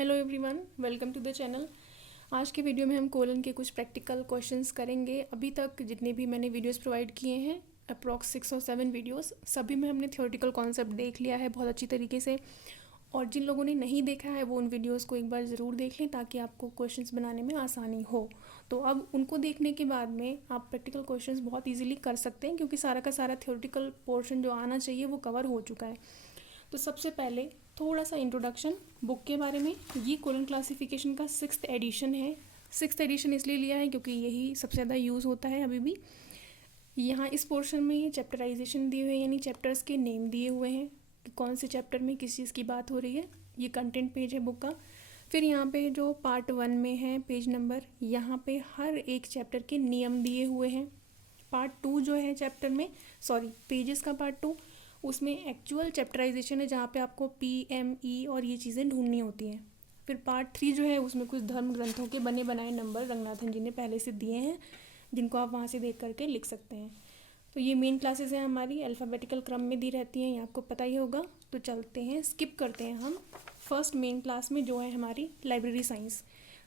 Hello everyone, welcome to the channel. आज के video में हम कोलन के कुछ प्रैक्टिकल क्वेश्चंस करेंगे। अभी तक जितने भी मैंने वीडियोस प्रोवाइड किए हैं, अप्रॉक्स 6 और 7 वीडियोस, सभी में हमने थ्योरेटिकल कॉन्सेप्ट देख लिया है बहुत अच्छी तरीके से। और जिन लोगों ने नहीं देखा है वो उन वीडियोस को एक बार ज़रूर देख लें ताकि आपको क्वेश्चंस बनाने में आसानी हो। तो अब उनको देखने के बाद में आप प्रैक्टिकल क्वेश्चंस बहुत ईजिली कर सकते हैं, क्योंकि सारा का सारा थ्योरेटिकल पोर्शन जो आना चाहिए वो कवर हो चुका है। तो सबसे पहले थोड़ा सा इंट्रोडक्शन बुक के बारे में। ये कोलन क्लासिफिकेशन का 6th एडिशन है। 6th एडिशन इसलिए लिया है क्योंकि यही सबसे ज़्यादा यूज़ होता है अभी भी। यहाँ इस पोर्शन में ये चैप्टराइजेशन दिए हुए हैं, यानी चैप्टर्स के नेम दिए हुए हैं कि कौन से चैप्टर में किस चीज़ की बात हो रही है। ये कंटेंट पेज है बुक का। फिर यहाँ पे जो पार्ट 1 में है पेज नंबर, यहाँ पे हर एक चैप्टर के नियम दिए हुए हैं। पार्ट 2 जो है चैप्टर में, पेजेस का पार्ट 2, उसमें एक्चुअल चैप्टराइजेशन है जहाँ पे आपको PME और ये चीज़ें ढूंढनी होती हैं। फिर पार्ट 3 जो है उसमें कुछ धर्म ग्रंथों के बने बनाए नंबर रंगनाथन जी ने पहले से दिए हैं, जिनको आप वहाँ से देख करके लिख सकते हैं। तो ये मेन क्लासेस हैं हमारी, अल्फ़ाबेटिकल क्रम में दी रहती हैं, ये आपको पता ही होगा। तो चलते हैं, स्किप करते हैं हम फर्स्ट मेन क्लास में जो है हमारी लाइब्रेरी साइंस।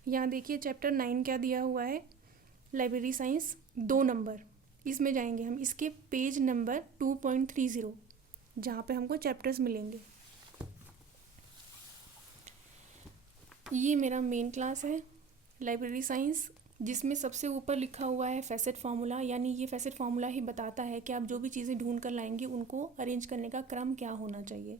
यहाँ देखिए चैप्टर 9 क्या दिया हुआ है, लाइब्रेरी साइंस 2 नंबर। इसमें जाएंगे हम, इसके पेज नंबर 2.30 जहाँ पे हमको चैप्टर्स मिलेंगे। ये मेरा मेन क्लास है लाइब्रेरी साइंस, जिसमें सबसे ऊपर लिखा हुआ है फैसेट फार्मूला। यानी ये फैसेट फार्मूला ही बताता है कि आप जो भी चीज़ें ढूंढ कर लाएंगे उनको अरेंज करने का क्रम क्या होना चाहिए।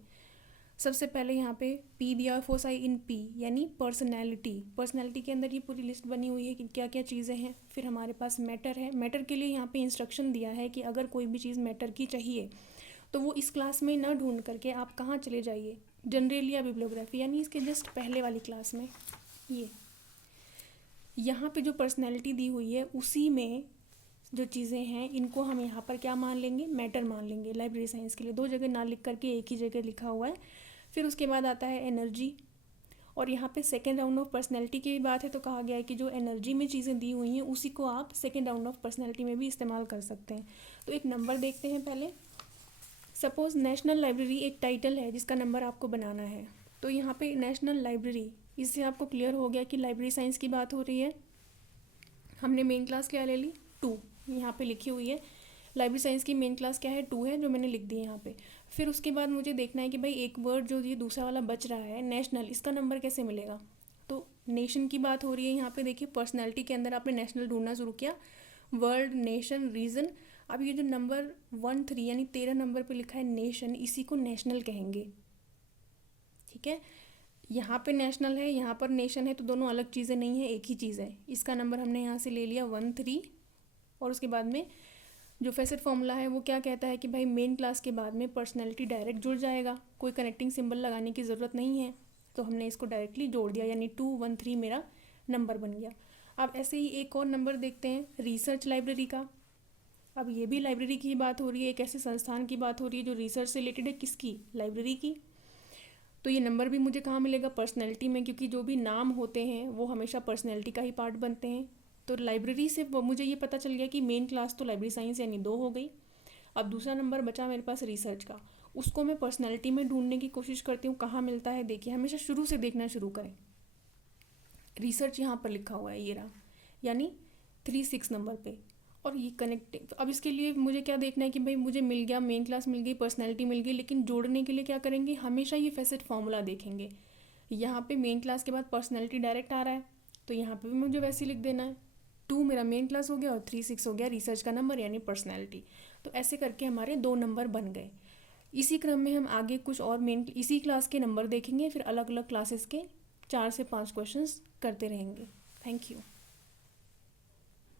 सबसे पहले यहाँ पे P दिया, फोसाई इन P यानी पर्सनैलिटी के अंदर ये पूरी लिस्ट बनी हुई है कि क्या क्या चीज़ें हैं। फिर हमारे पास मैटर है। मैटर के लिए यहाँ पे इंस्ट्रक्शन दिया है कि अगर कोई भी चीज़ मैटर की चाहिए तो वो इस क्लास में ना ढूंढ करके आप कहाँ चले जाइए, जनरल या बिब्लियोग्राफी, यानी इसके जस्ट पहले वाली क्लास में। ये यहाँ पे जो पर्सनैलिटी दी हुई है उसी में जो चीज़ें हैं इनको हम यहाँ पर क्या मान लेंगे, मैटर मान लेंगे। लाइब्रेरी साइंस के लिए 2 जगह ना लिख करके एक ही जगह लिखा हुआ है। फिर उसके बाद आता है एनर्जी, और यहाँ पे सेकेंड राउंड ऑफ पर्सनैलिटी की बात है तो कहा गया है कि जो एनर्जी में चीज़ें दी हुई हैं उसी को आप सेकेंड राउंड ऑफ पर्सनैलिटी में भी इस्तेमाल कर सकते हैं। तो एक नंबर देखते हैं पहले। सपोज़ नेशनल लाइब्रेरी एक टाइटल है जिसका नंबर आपको बनाना है। तो यहाँ पे नेशनल लाइब्रेरी, इससे आपको क्लियर हो गया कि लाइब्रेरी साइंस की बात हो रही है। हमने मेन क्लास क्या ले ली, 2, यहाँ पे लिखी हुई है। लाइब्रेरी साइंस की मेन क्लास क्या है, 2 है, जो मैंने लिख दी है यहाँ पे। फिर उसके बाद मुझे देखना है कि भाई एक वर्ड जो ये दूसरा वाला बच रहा है नेशनल, इसका नंबर कैसे मिलेगा। तो नेशन की बात हो रही है यहाँ पे। देखिए पर्सनैलिटी के अंदर आपने नेशनल ढूंढना शुरू किया, वर्ल्ड, नेशन, रीजन। अब ये जो नंबर 13 यानी 13 नंबर पे लिखा है नेशन, इसी को नेशनल कहेंगे। ठीक है, यहाँ पे नेशनल है, यहाँ पर नेशन है, तो दोनों अलग चीज़ें नहीं है, एक ही चीज़ है। इसका नंबर हमने यहाँ से ले लिया 13। और उसके बाद में जो फैसेट फॉर्मूला है वो क्या कहता है कि भाई मेन क्लास के बाद में पर्सनैलिटी डायरेक्ट जुड़ जाएगा, कोई कनेक्टिंग सिंबल लगाने की ज़रूरत नहीं है। तो हमने इसको डायरेक्टली जोड़ दिया, यानी 213 मेरा नंबर बन गया। अब ऐसे ही एक और नंबर देखते हैं, रिसर्च लाइब्रेरी का। अब ये भी लाइब्रेरी की बात हो रही है, एक ऐसे संस्थान की बात हो रही है जो रिसर्च से रिलेटेड है, किसकी, लाइब्रेरी की। तो ये नंबर भी मुझे कहाँ मिलेगा, पर्सनैलिटी में, क्योंकि जो भी नाम होते हैं वो हमेशा पर्सनैलिटी का ही पार्ट बनते हैं। तो लाइब्रेरी से मुझे ये पता चल गया कि मेन क्लास तो लाइब्रेरी साइंस यानी 2 हो गई। अब दूसरा नंबर बचा मेरे पास रिसर्च का, उसको मैं पर्सनैलिटी में ढूंढने की कोशिश करती हूँ कहाँ मिलता है। देखिए हमेशा शुरू से देखना शुरू करें। रिसर्च यहाँ पर लिखा हुआ है, ये रहा, यानी 36 नंबर पे। और ये कनेक्टिंग, अब इसके लिए मुझे क्या देखना है कि भाई मुझे मिल गया, मेन क्लास मिल गई, पर्सनैलिटी मिल गई, लेकिन जोड़ने के लिए क्या करेंगे, हमेशा ये फैसेट फार्मूला देखेंगे। यहाँ पे मेन क्लास के बाद पर्सनैलिटी डायरेक्ट आ रहा है तो यहाँ पे भी मुझे वैसे ही लिख देना है। 2 मेरा मेन क्लास हो गया और 36 हो गया रिसर्च का नंबर यानी पर्सनैलिटी। तो ऐसे करके हमारे 2 नंबर बन गए। इसी क्रम में हम आगे कुछ और इसी क्लास के नंबर देखेंगे, फिर अलग अलग क्लासेस के 4 से 5 क्वेश्चंस करते रहेंगे। Thank you.